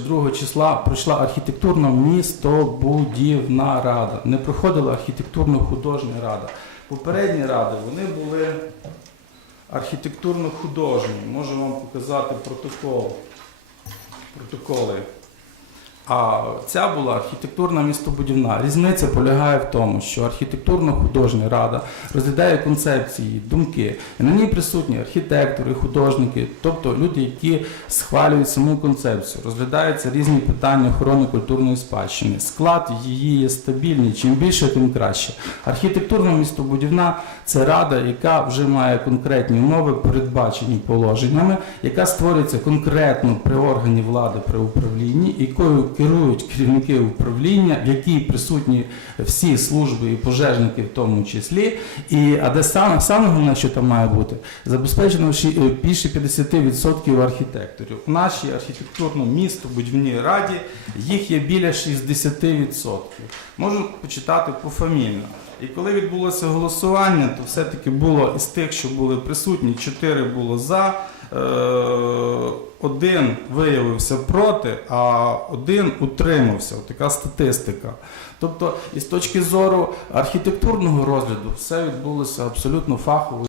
2 числа пройшла архітектурно-містобудівна рада. Не проходила архітектурно-художня рада. Попередні ради вони були архітектурно-художні. Можу вам показати протокол. Протоколи. А ця була архітектурна містобудівна. Різниця полягає в тому, що архітектурно-художня рада розглядає концепції, думки. І на ній присутні архітектори, художники, тобто люди, які схвалюють саму концепцію, розглядаються різні питання охорони культурної спадщини. Склад її є стабільний. Чим більше, тим краще. Архітектурна містобудівна це рада, яка вже має конкретні умови, передбачені положеннями, яка створюється конкретно при органі влади при управлінні, якою керують керівники управління, в якій присутні всі служби і пожежники в тому числі. І, а де саме, саме головне, що там має бути, забезпечено е, більше 50% архітекторів. У нашій архітектурно-містобудівній раді їх є біля 60%. Можу почитати пофамільно. І коли відбулося голосування, то все-таки було із тих, що були присутні, 4 було за, один виявився проти, а один утримався. Така статистика. Тобто, із точки зору архітектурного розгляду, все відбулося абсолютно фахово.